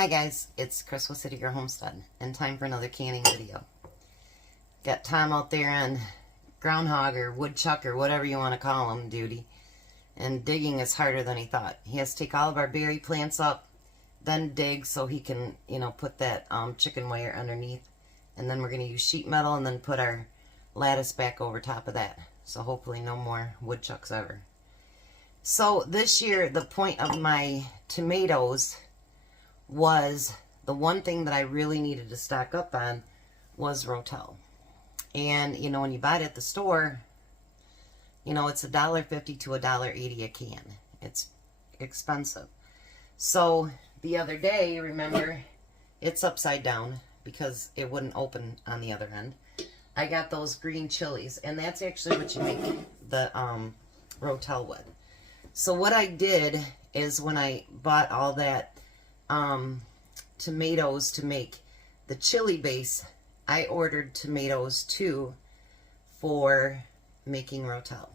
Hi guys, it's Chris with City Girl Homestead, and time for another canning video. Got Tom out there on groundhog or woodchuck or whatever you want to call him duty, and digging is harder than he thought. He has to take all of our berry plants up, then dig so he can, put that chicken wire underneath, and then we're going to use sheet metal and then put our lattice back over top of that. So hopefully no more woodchucks ever. So this year the point of my tomatoes was, the one thing that I really needed to stock up on was Rotel. And when you buy it at the store, it's $1.50 to $1.80 a can. It's expensive. So the other day, remember, it's upside down because it wouldn't open on the other end. I got those green chilies, and that's actually what you make the Rotel with. So what I did is, when I bought all that tomatoes to make the chili base, I ordered tomatoes too for making Rotel.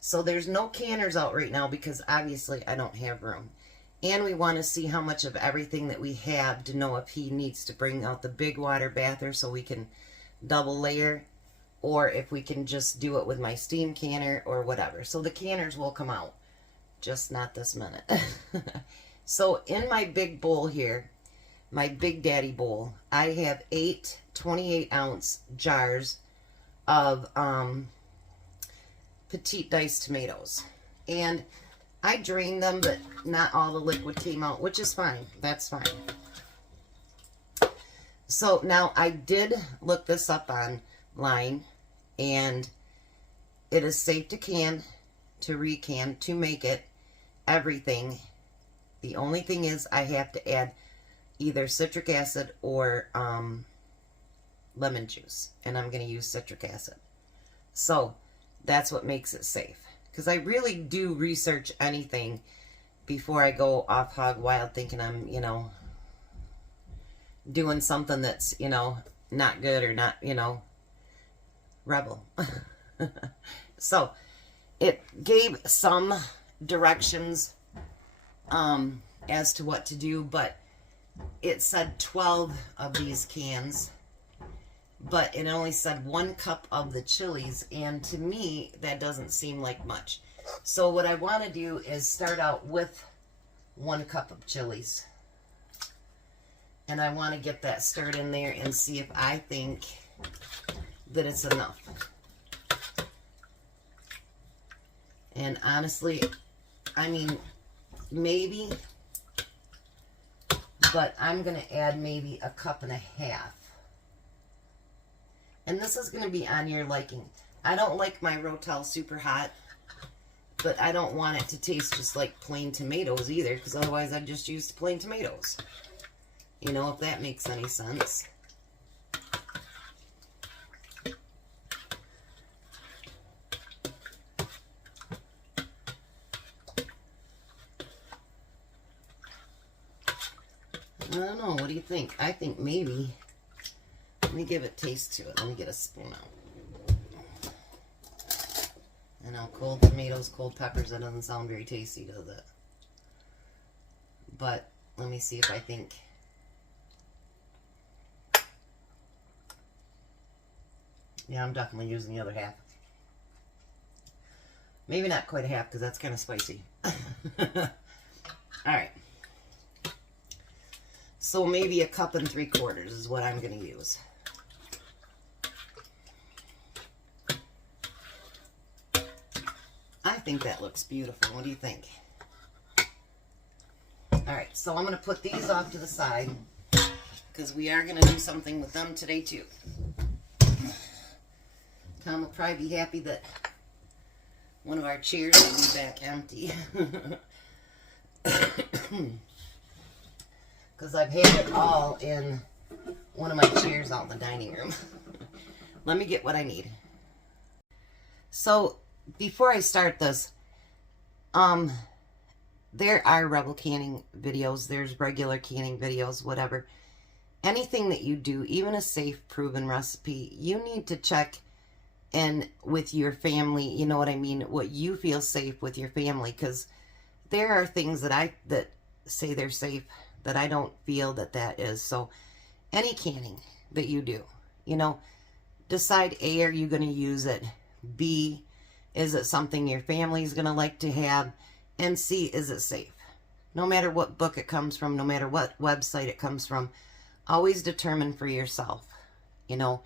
So there's no canners out right now because obviously I don't have room. And we want to see how much of everything that we have to know if he needs to bring out the big water bather so we can double layer, or if we can just do it with my steam canner or whatever. So the canners will come out, just not this minute. So in my big bowl here, my Big Daddy bowl, I have 8 28-ounce jars of petite diced tomatoes. And I drained them, but not all the liquid came out, which is fine. That's fine. So now I did look this up online, and it is safe to can, to recan, to make it, everything. The only thing is I have to add either citric acid or lemon juice, and I'm going to use citric acid. So that's what makes it safe, because I really do research anything before I go off hog wild thinking I'm, doing something that's, not good or not, rebel. So it gave some directions as to what to do, but it said 12 of these cans, but it only said 1 cup of the chilies, and to me that doesn't seem like much. So what I want to do is start out with 1 cup of chilies, and I want to get that stirred in there and see if I think that it's enough. And honestly, I mean, maybe, but I'm going to add maybe 1.5 cups. And this is going to be on your liking. I don't like my Rotel super hot, but I don't want it to taste just like plain tomatoes either, because otherwise I'd just use plain tomatoes. If that makes any sense. I don't know. What do you think? I think maybe. Let me give it taste to it. Let me get a spoon out. I know, cold tomatoes, cold peppers, that doesn't sound very tasty, does it? But let me see if I think. Yeah, I'm definitely using the other half. Maybe not quite a half, because that's kind of spicy. Alright. So maybe 1.75 cups is what I'm going to use. I think that looks beautiful. What do you think? Alright, so I'm going to put these off to the side, because we are going to do something with them today too. Tom will probably be happy that one of our chairs will be back empty. Because I've had it all in one of my chairs out in the dining room. Let me get what I need. So before I start this, there are Rebel canning videos, there's regular canning videos, whatever. Anything that you do, even a safe, proven recipe, you need to check in with your family, you know what I mean, what you feel safe with your family, because there are things that say they're safe that I don't feel that that is. So any canning that you do, you know, decide A, are you going to use it? B, is it something your family's going to like to have? And C, is it safe? No matter what book it comes from, no matter what website it comes from, always determine for yourself, you know,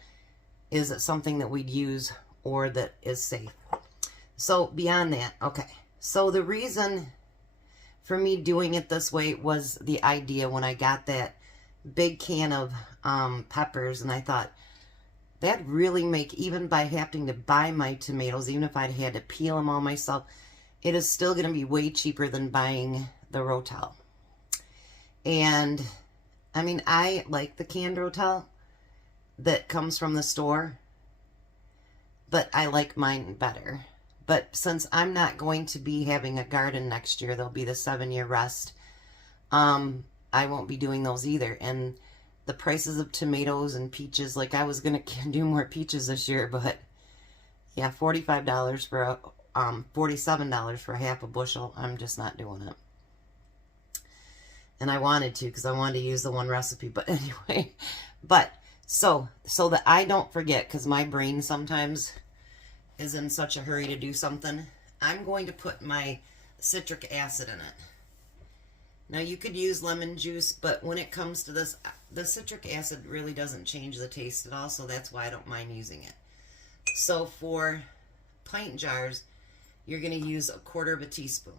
is it something that we'd use or that is safe? So beyond that, okay. So the reason for me doing it this way was the idea when I got that big can of peppers, and I thought, that really make, even by having to buy my tomatoes, even if I'd had to peel them all myself, it is still going to be way cheaper than buying the Rotel. And I mean, I like the canned Rotel that comes from the store, but I like mine better. But since I'm not going to be having a garden next year, there'll be the 7-year rest, I won't be doing those either. And the prices of tomatoes and peaches, like I was going to do more peaches this year, but yeah, $45 for a, $47 for half a bushel. I'm just not doing it. And I wanted to, because I wanted to use the one recipe, but anyway, but so that I don't forget, because my brain sometimes is in such a hurry to do something, I'm going to put my citric acid in it. Now you could use lemon juice, but when it comes to this, the citric acid really doesn't change the taste at all, so that's why I don't mind using it. So for pint jars, you're going to use 1/4 teaspoon.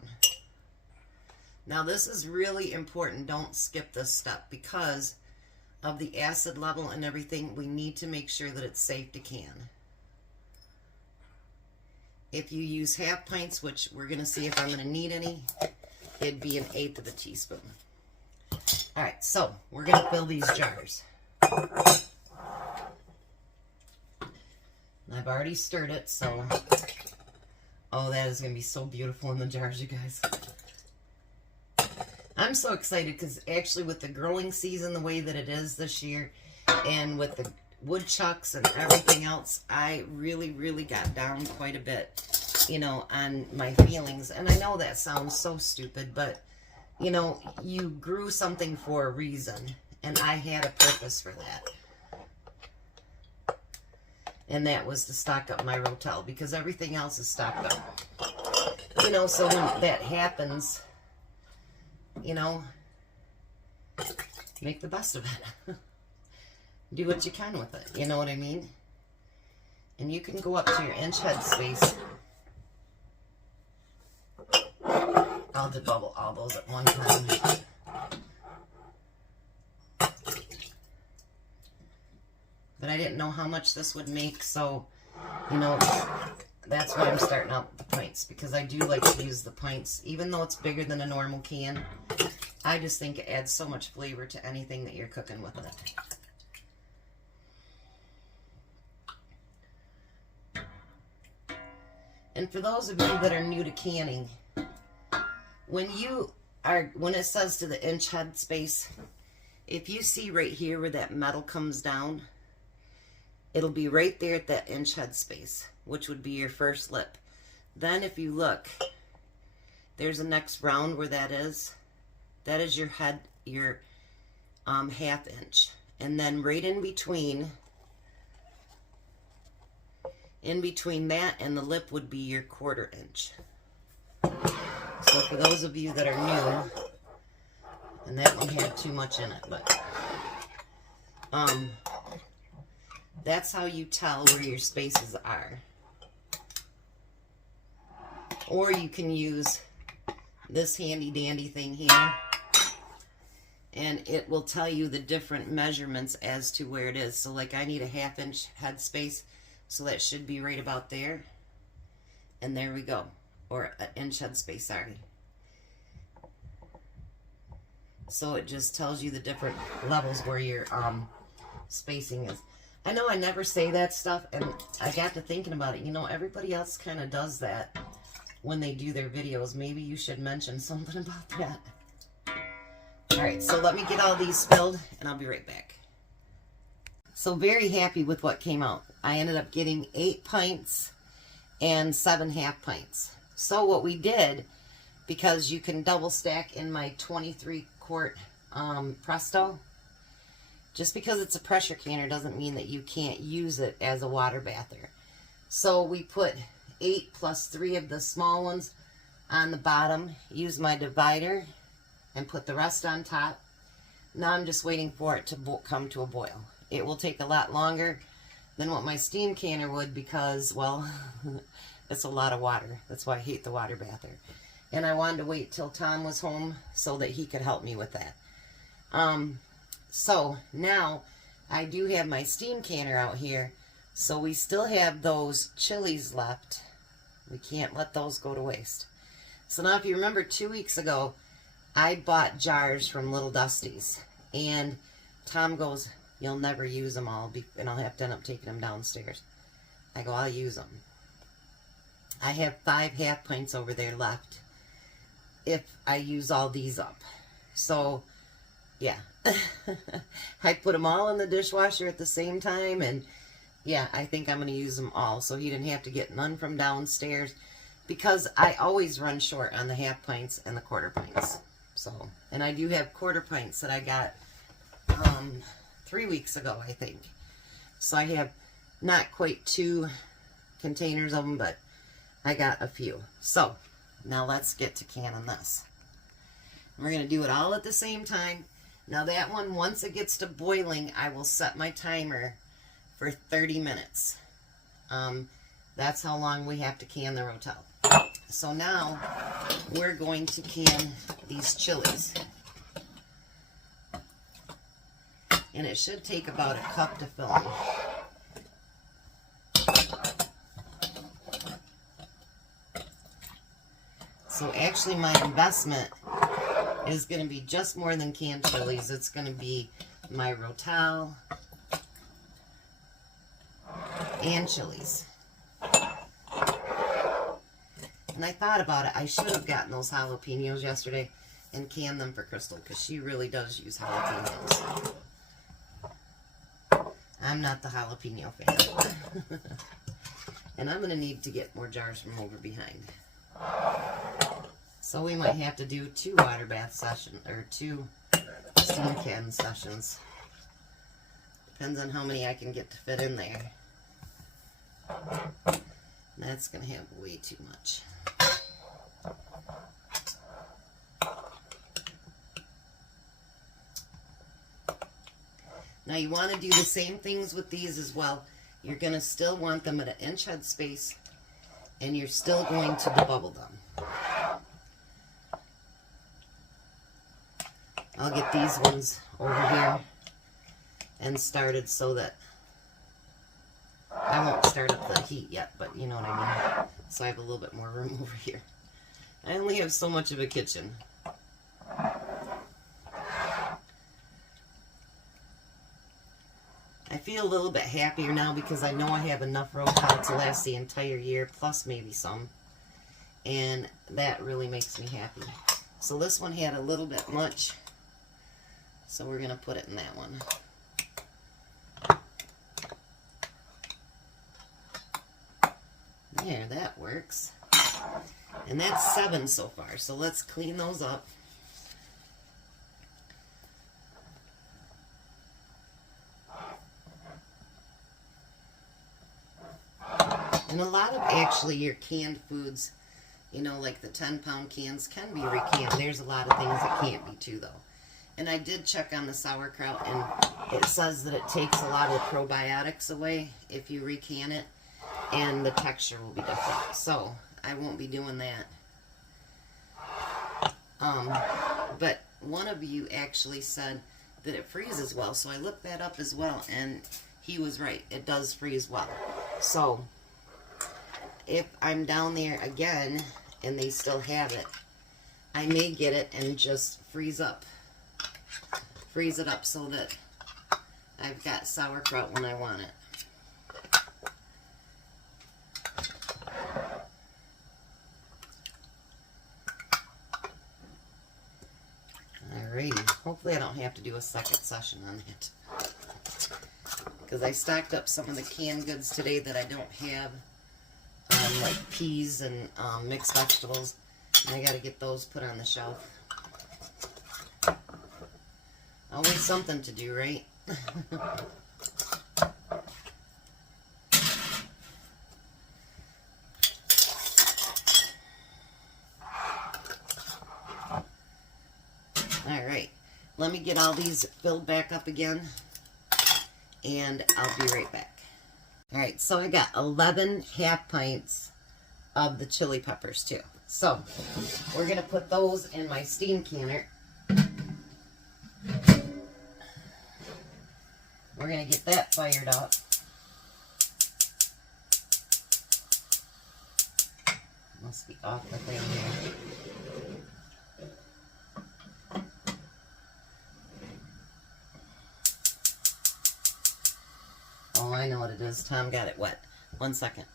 Now this is really important. Don't skip this step because of the acid level and everything. We need to make sure that it's safe to can. If you use half pints, which we're going to see if I'm going to need any, it'd be 1/8 teaspoon. All right, so we're going to fill these jars. I've already stirred it, so... Oh, that is going to be so beautiful in the jars, you guys. I'm so excited because actually with the growing season the way that it is this year, and with the woodchucks and everything else, I really, really got down quite a bit, you know, on my feelings. And I know that sounds so stupid, but, you know, you grew something for a reason, and I had a purpose for that. And that was to stock up my Rotel, because everything else is stocked up. You know, so when that happens, you know, make the best of it. Do what you can with it, you know what I mean? And you can go up to your inch head space. I'll debubble all those at one time. But I didn't know how much this would make, so, you know, that's why I'm starting out with the pints, because I do like to use the pints, even though it's bigger than a normal can. I just think it adds so much flavor to anything that you're cooking with it. And for those of you that are new to canning, when it says to the inch head space, if you see right here where that metal comes down, it'll be right there at that inch head space, which would be your first lip. Then if you look, there's a next round where that is. That is your head, your half inch. And then right in between that and the lip would be your 1/4 inch. So for those of you that are new, and that one had too much in it, but that's how you tell where your spaces are. Or you can use this handy dandy thing here, and it will tell you the different measurements as to where it is. So like I need a 1/2 inch head space, so that should be right about there. And there we go. Or an inch head space, sorry. So it just tells you the different levels where your spacing is. I know I never say that stuff, and I got to thinking about it. You know, everybody else kind of does that when they do their videos. Maybe you should mention something about that. All right, so let me get all these filled, and I'll be right back. So very happy with what came out. I ended up getting 8 pints and 7 half pints. So what we did, because you can double stack in my 23 quart Presto. Just because it's a pressure canner doesn't mean that you can't use it as a water bather. So we put 8 plus 3 of the small ones on the bottom, use my divider, and put the rest on top. Now I'm just waiting for it to come to a boil. It will take a lot longer than what my steam canner would because, well, it's a lot of water. That's why I hate the water bather. And I wanted to wait till Tom was home so that he could help me with that. So now I do have my steam canner out here. So we still have those chilies left. We can't let those go to waste. So now if you remember 2 weeks ago, I bought jars from Little Dusty's. And Tom goes, "You'll never use them all, and I'll have to end up taking them downstairs." I go, "I'll use them." I have 5 half pints over there left if I use all these up. So, yeah. I put them all in the dishwasher at the same time, and yeah, I think I'm going to use them all. So he didn't have to get none from downstairs because I always run short on the half pints and the quarter pints. So, and I do have quarter pints that I got 3 weeks ago, I think. So I have not quite 2 containers of them, but I got a few. So now let's get to canning this. We're going to do it all at the same time. Now that one, once it gets to boiling, I will set my timer for 30 minutes. That's how long we have to can the Rotel. So now we're going to can these chilies. And it should take about a cup to fill them. So actually my investment is going to be just more than canned chilies. It's going to be my Rotel and chilies. And I thought about it. I should have gotten those jalapenos yesterday and canned them for Crystal because she really does use jalapenos. I'm not the jalapeno fan. And I'm going to need to get more jars from over behind. So we might have to do 2 water bath sessions, or 2 steam can sessions. Depends on how many I can get to fit in there. That's going to have way too much. Now you want to do the same things with these as well. You're going to still want them at an inch head space, and you're still going to debubble them. I'll get these ones over here and started so that I won't start up the heat yet, but you know what I mean. So I have a little bit more room over here. I only have so much of a kitchen. I feel a little bit happier now because I know I have enough Rotel to last the entire year, plus maybe some. And that really makes me happy. So this one had a little bit much, so we're going to put it in that one. There, that works. And that's 7 so far, so let's clean those up. And a lot of actually your canned foods, you know, like the 10-pound cans can be recanned. There's a lot of things that can't be too, though. And I did check on the sauerkraut, and it says that it takes a lot of the probiotics away if you recan it, and the texture will be different. So I won't be doing that. But one of you actually said that it freezes well, so I looked that up as well, and he was right. It does freeze well. So if I'm down there again and they still have it, I may get it and just freeze it up so that I've got sauerkraut when I want it. Alrighty, hopefully I don't have to do a second session on it, because I stocked up some of the canned goods today that I don't have, like peas and mixed vegetables, and I got to get those put on the shelf. Always something to do, right? Alright, let me get all these filled back up again, and I'll be right back. Alright, so I got 11 half pints of the chili peppers too. So, we're going to put those in my steam canner. We're going to get that fired up. Must be off the thing here. Oh, I know what it is. Tom got it wet. 1 second.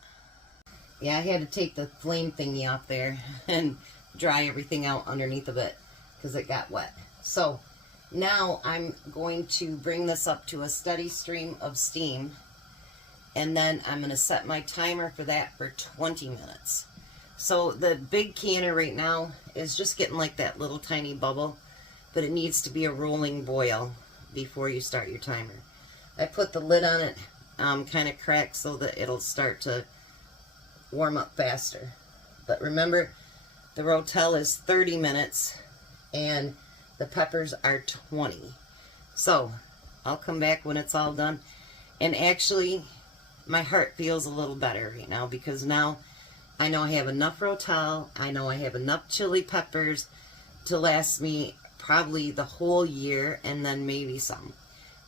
Yeah, I had to take the flame thingy off there and dry everything out underneath of it because it got wet. So now I'm going to bring this up to a steady stream of steam, and then I'm going to set my timer for that for 20 minutes. So the big canner right now is just getting like that little tiny bubble, but it needs to be a rolling boil before you start your timer. I put the lid on it kind of cracked so that it'll start to warm up faster. But remember, the Rotel is 30 minutes and the peppers are 20. So I'll come back when it's all done. And actually, my heart feels a little better right now because now I know I have enough Rotel. I know I have enough chili peppers to last me probably the whole year and then maybe some.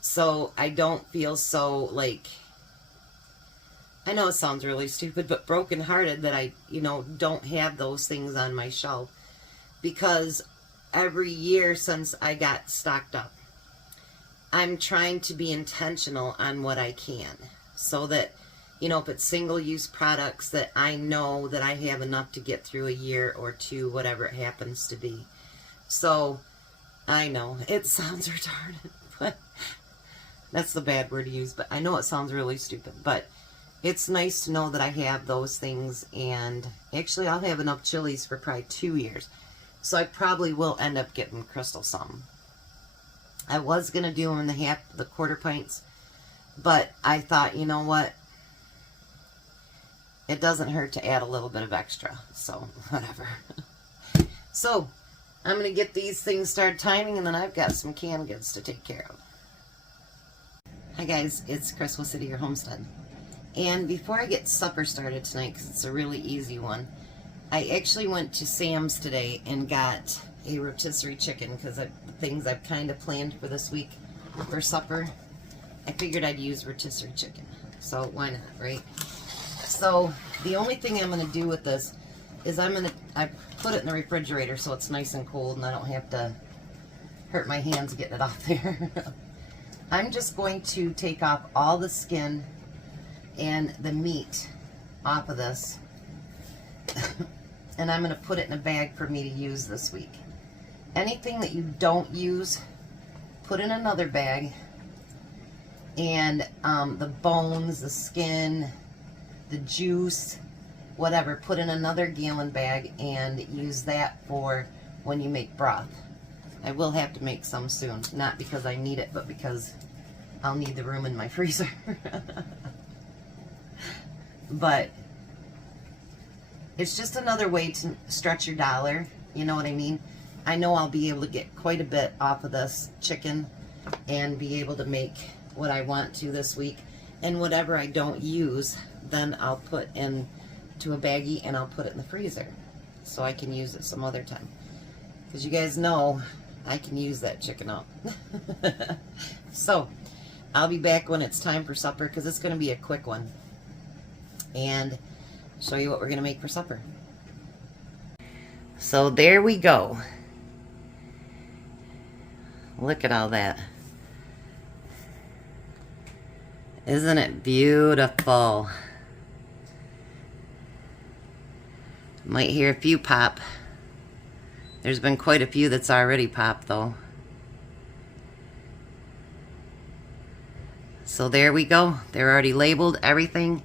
So I don't feel so, like, I know it sounds really stupid, but brokenhearted that I, don't have those things on my shelf. Because every year since I got stocked up, I'm trying to be intentional on what I can. So that, if it's single-use products, that I know that I have enough to get through a year or two, whatever it happens to be. So, I know, it sounds retarded, but that's the bad word to use, but I know it sounds really stupid, but it's nice to know that I have those things, and actually I'll have enough chilies for probably 2 years. So I probably will end up getting Crystal some. I was going to do them in the quarter pints, but I thought, you know what? It doesn't hurt to add a little bit of extra, so whatever. So, I'm going to get these things started timing, and then I've got some canned goods to take care of. Hi guys, it's Chris with City Your Homestead. And before I get supper started tonight, because it's a really easy one, I actually went to Sam's today and got a rotisserie chicken, because the things I've kind of planned for this week for supper, I figured I'd use rotisserie chicken. So why not, right? So the only thing I'm going to do with this is I put it in the refrigerator so it's nice and cold and I don't have to hurt my hands getting it off there. I'm just going to take off all the skin and the meat off of this. And I'm going to put it in a bag for me to use this week. Anything that you don't use, put in another bag. And the bones, the skin, the juice, whatever, put in another gallon bag and use that for when you make broth. I will have to make some soon. Not because I need it, but because I'll need the room in my freezer. But it's just another way to stretch your dollar. You know what I mean? I know I'll be able to get quite a bit off of this chicken and be able to make what I want to this week. And whatever I don't use, then I'll put into a baggie and I'll put it in the freezer so I can use it some other time. Because you guys know I can use that chicken up. So I'll be back when it's time for supper, because it's going to be a quick one. And show you what we're going to make for supper. So there we go. Look at all that. Isn't it beautiful? Might hear a few pop. There's been quite a few that's already popped though. So there we go. They're already labeled, everything.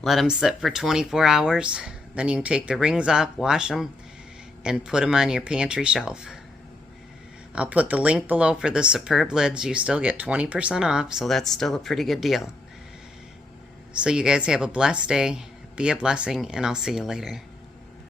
Let them sit for 24 hours. Then you can take the rings off, wash them, and put them on your pantry shelf. I'll put the link below for the superb lids. You still get 20% off, so that's still a pretty good deal. So you guys have a blessed day. Be a blessing, and I'll see you later.